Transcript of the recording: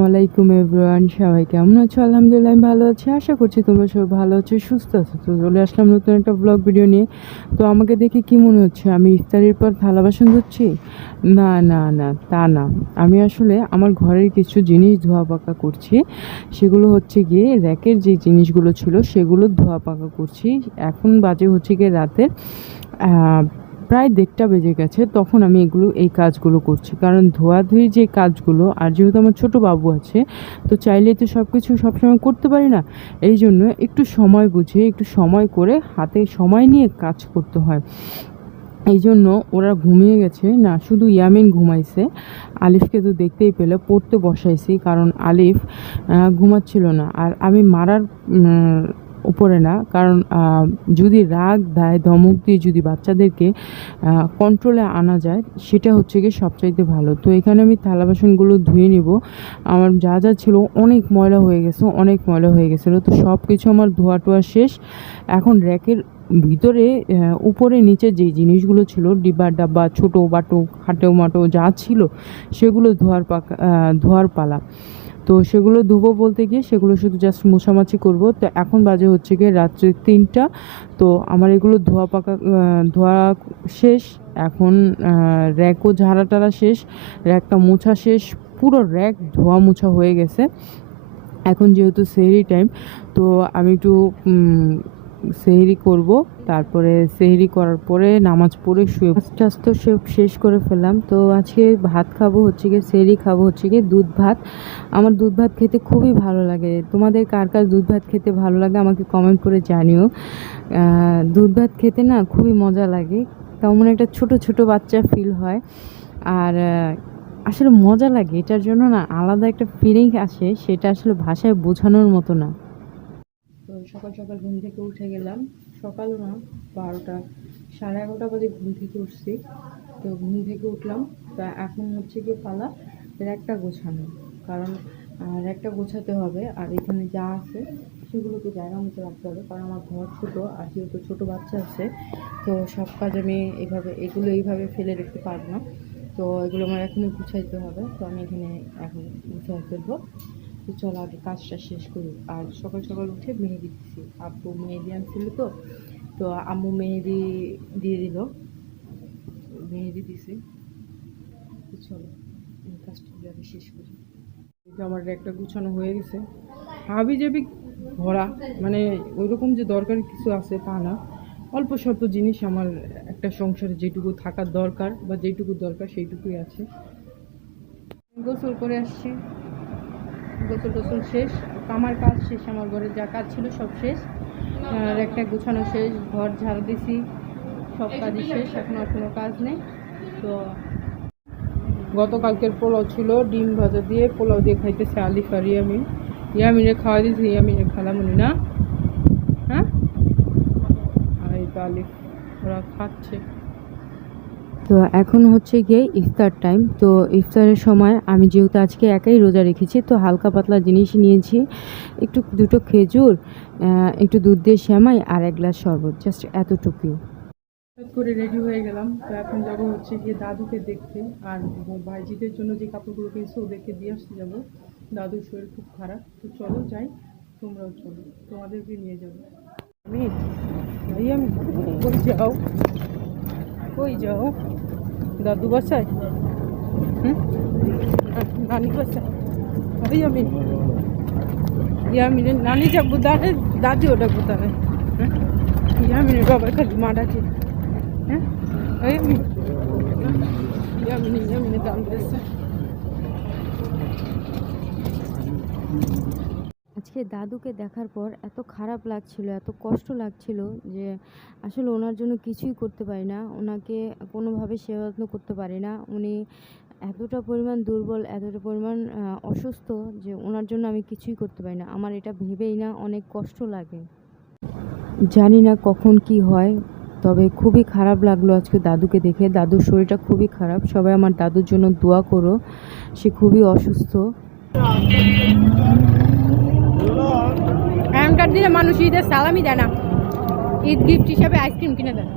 আসসালামু আলাইকুম এভরিওয়ান, সবাই কেমন আছো? আলহামদুলিল্লাহ আমি ভালো আছি। আশা করছি তোমরা সবাই ভালো আছো, সুস্থ আছো। তো চলে আসলাম নতুন একটা ব্লগ ভিডিও নিয়ে। তো আমাকে দেখে কি মনে হচ্ছে আমি ইফতারির পর থালা বাসন ধুচ্ছি? না না না, তা না। আমি আসলে আমার ঘরের কিছু জিনিস ধোয়া পাকা করছি। সেগুলো হচ্ছে গিয়ে র্যাকের যে জিনিসগুলো ছিল সেগুলো ধোয়া পাকা করছি। এখন বাজে হচ্ছে গিয়ে রাতের প্রায় 1:30 বেজে গেছে। তখন আমি এই কাজগুলো করছি, কারণ ধোয়াধুয়ি যে কাজগুলো, আর যেহেতু আমার ছোট বাবু আছে, তো চাইলেই তো সব কিছু সবসময় করতে পারি না। এই জন্য একটু সময় বুঝে, একটু সময় করে, হাতে সময় নিয়ে কাজ করতে হয়। এই জন্য ওরা ঘুমিয়ে গেছে না, শুধু ইয়ামিন ঘুমাইছে। আলিফকে তো দেখতেই পেলে পড়তে বসাইছি, কারণ আলিফ ঘুমাচ্ছিল না। আর আমি মারার উপরে না, কারণ যদি রাগ দায় ধমক দিয়ে যদি বাচ্চাদেরকে কন্ট্রোলে আনা যায়, সেটা হচ্ছে গিয়ে সবচাইতে ভালো। তো এখানে আমি থালা বাসনগুলো ধুয়ে নিব। আমার যা যা ছিল অনেক ময়লা হয়ে গেছিলো, তো সব কিছু আমার ধোয়া টোয়া শেষ। এখন র্যাকের ভিতরে উপরে নিচে যে জিনিসগুলো ছিল, ডিব্বা ডাব্বা, ছোটো বাটো, খাটো মাটো যা ছিল, সেগুলো ধোয়ার পালা। তো সেগুলো ধুবো বলতে গিয়ে সেগুলো শুধু জাস্ট মোছামাছি করব। তো এখন বাজে হচ্ছে গিয়ে রাত্রে 3টা। তো আমার এগুলো ধোয়া শেষ। এখন র্যাকও ঝাড়া টাড়া শেষ, র্যাকটা মোছা শেষ, পুরো র্যাক ধোয়া মোছা হয়ে গেছে। এখন যেহেতু সেহরি টাইম, তো আমি একটু সেহরি করব। তারপরে সেহরি করার পরে নামাজ পড়ে শুয়ে স্বাস্থ্য শেষ করে ফেললাম। তো আজকে ভাত খাবো হচ্ছে গিয়ে, সেহরি খাবো হচ্ছে গিয়ে দুধ ভাত। আমার দুধ ভাত খেতে খুবই ভালো লাগে। তোমাদের কার কার দুধ ভাত খেতে ভালো লাগে আমাকে কমেন্ট করে জানিও। দুধ ভাত খেতে না খুবই মজা লাগে, তেমন একটা ছোট ছোট বাচ্চা ফিল হয়। আর আসলে মজা লাগে, এটার জন্য না আলাদা একটা ফিলিং আসে, সেটা আসলে ভাষায় বোঝানোর মতো না। তো সকাল সকাল ঘুম থেকে উঠে গেলাম। সকালও না, 12টা, 11:30 বাজে ঘুম থেকে উঠছি। তো ঘুম থেকে উঠলাম। তা এখন হচ্ছে গিয়ে পালা র্যাকটা গোছানো, কারণ র্যাকটা গোছাতে হবে। আর এখানে যা আছে সেগুলোকে জায়গা মতো রাখতে হবে, কারণ আমার ঘর ছোটো, আর যেহেতু ছোটো বাচ্চা আছে, তো সব কাজ আমি এইভাবে ফেলে রাখতে পারবো না। তো এগুলো আমার এখনই গুছাইতে হবে। তো আমি এখানে এখন গুছাই ফেলবো। তো চলো আগে কাজটা শেষ করি। আর সকাল সকাল উঠে মেহেদি দিছি, আব্বু মেহেদি আনছিল। তো আম্মু মেহেদি দিয়ে দিল, মেহেদি দিছি। তো চলো এই কাজটা আগে শেষ করি। আমার একটা গুছানো হয়ে গেছে, হাবি জাবি ভরা, মানে ওইরকম যে দরকারি কিছু আছে তা না, অল্প স্বল্প জিনিস আমার একটা সংসারে যেটুকু থাকার দরকার বা যেটুকু দরকার সেইটুকুই আছে। গোসল করে আসছি, গোসল শেষ, আমার কাজ শেষ, আমার ঘরের যা কাজ ছিল সব শেষ। আর একটা গুছানো শেষ, ঘর ঝাড়ু দিছি, সব কাজই শেষ, এখন আর কোনো কাজ নেই। তো গতকালকের পোলাও ছিল, ডিম ভাজা দিয়ে পোলাও দিয়ে খাইতেছে আলিফ আর ইয়ামিনে খাওয়া দিয়েছি, ইয়ামিনে খালামুনি না, হ্যাঁ, আর এই তো আলিফ, ওরা খাচ্ছে। তো এখন হচ্ছে গিয়ে ইফতার টাইম। তো ইফতারের সময় আমি যেহেতু আজকে একাই রোজা রেখেছি, তো হালকা পাতলা জিনিস নিয়েছি, একটু দুটো খেজুর, একটু দুধ দিয়ে সেমাই আর 1 গ্লাস শরবত, জাস্ট এতটুকুই করে রেডি হয়ে গেলাম। তো এখন যাবো হচ্ছে গিয়ে দাদুকে দেখতে, আর ভাইজিদের জন্য যে কাপড়গুলো কিনছে ওদেরকে দিয়ে আসতে যাবো। দাদুর শরীর খুব খারাপ। তো চলো যাই, তোমরাও চলো, তোমাদেরকে নিয়ে যাবো। আমি কই যাও দাদু বাসায়, নানি বাসায়, ইয়ামিনের নানি যাবো, দাদি ওটা কোথায়, ইয়ামিনের বাবা খালি মা ডাকে, হ্যাঁ, ইয়ামিনের দাম দিয়েছে। আজকে দাদুকে দেখার পর এত খারাপ লাগছিল, এত কষ্ট লাগছিল যে আসলে ওনার জন্য কিছুই করতে পারি না, ওনাকে কোনোভাবে সেবা যত্ন করতে পারি না। উনি এতটা পরিমাণ দুর্বল, এতটা পরিমাণ অসুস্থ যে ওনার জন্য আমি কিছুই করতে পারি না। আমার এটা ভেবেই না অনেক কষ্ট লাগে। জানি না কখন কি হয়, তবে খুবই খারাপ লাগলো আজকে দাদুকে দেখে। দাদুর শরীরটা খুবই খারাপ, সবাই আমার দাদুর জন্য দোয়া করো, সে খুবই অসুস্থ। এখনকার দিনে মানুষ ঈদের সালামি দেয় না, ঈদ গিফট হিসাবে আইসক্রিম কিনে দেয়।